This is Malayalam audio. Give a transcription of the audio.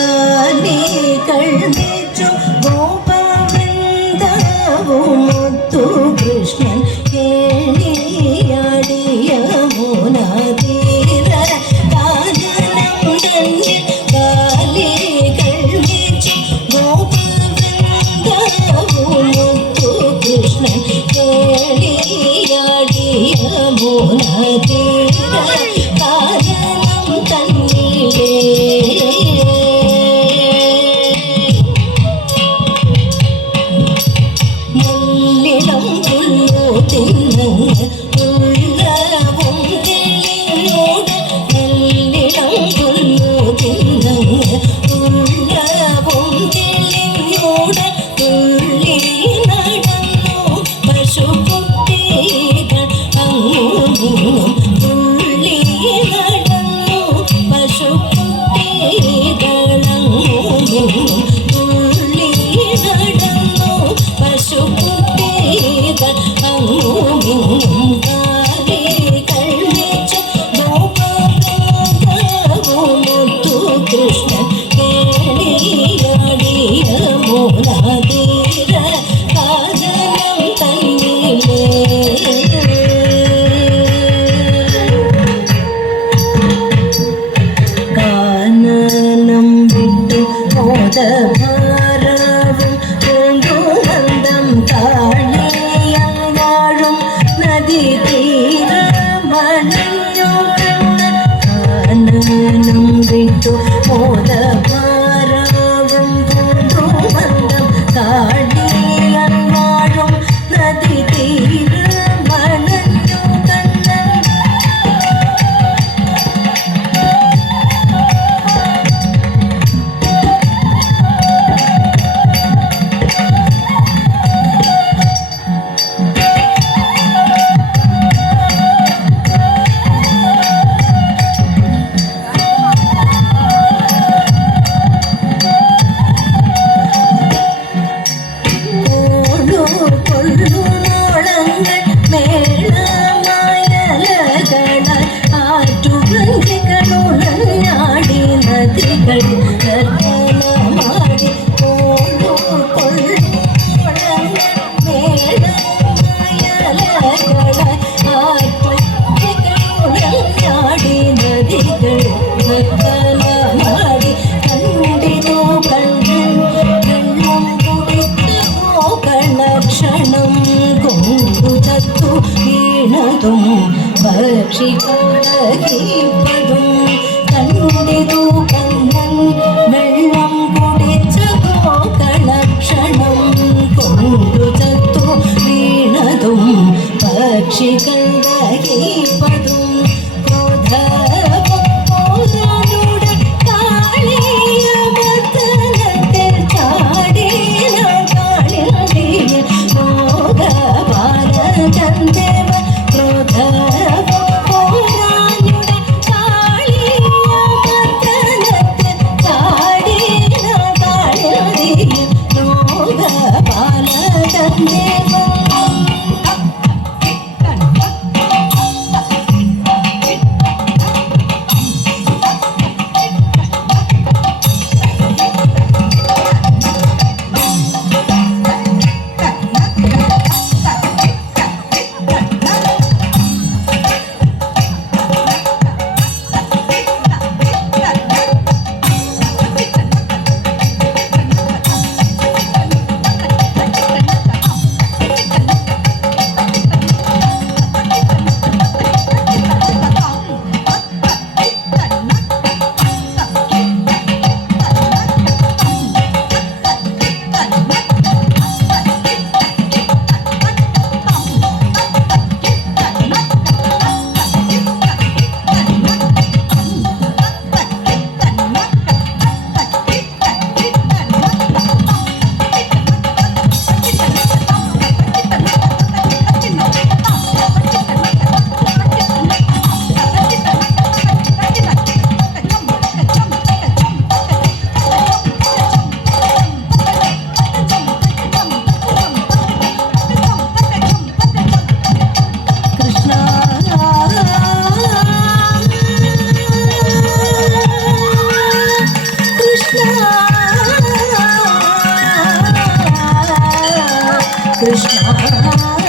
കാലികൾ വെച്ചു ഗോപവൃന്ദവും മുത്തു കൃഷ്ണൻ കേളിയാടിയ മുനതീര കാനനം തന്നിൽ കാലികൾ വെച്ചു ഗോപവൃന്ദവും മുത്തു കൃഷ്ണൻ കേളിയാടിയ മുനതീര കാനനം തന്നിലേ മുല്ലിടം പുല്ലു തിന്നങ്ങ് ഉള്ളവും തെളിഞ്ഞോട് മുല്ലിടം പുല്ലു തിന്നങ്ങ് ഉള്ളവും തെളിഞ്ഞോട് തുള്ളി നടന്നു പശുക്കുട്ടികൾ അങ്ങും തുള്ളി നടന്നു പശുക്കുട്ടികൾ അങ്ങും തുള്ളി നടന്നു പശുക്കുട്ടികൾ അങ്ങും കാലികൾ വെച്ചു ഗോപവൃന്ദവും മുത്തു കൃഷ്ണൻ കേളിയാടിയ മുനതീര കാനനം തന്നിലേ കാനനം വിട്ടു മോദഭാരവും പൂങ്കുമന്ദം താളിയാൽ വാഴും നദി തീരമണഞ്ഞു കാനനം വിട്ടു മോദഭാരവും പൂങ്കുമന്ദം താളിയാൽ വാഴും നദി തീരമണഞ്ഞു കണ്ണൻ കൊള്ളുമോളങ്ങൾ മേളമായലകളാൽ ആറ്റുവഞ്ചികളുണഞ്ഞാടി നദികൾ നർത്തനമാടി കൊള്ളുമോളങ്ങൾ മേളമായലകളാൽ ആറ്റുവഞ്ചികളുണഞ്ഞാടി നദികൾ നർത്തനമാടി കണ്ടിതോ കണ്ണൻ വെള്ളം കുടിച്ചോ കണക്ഷണം കൊണ്ടു ചത്തു വീണതും പക്ഷികളകിപ്പതും കണ്ടിതോ കണ്ണൻ വെള്ളം കുടിച്ചതോ കണക്ഷണം കൊണ്ടു ചത്തു വീണതും പക്ഷികളകിപ്പതും ക്രോധ ആ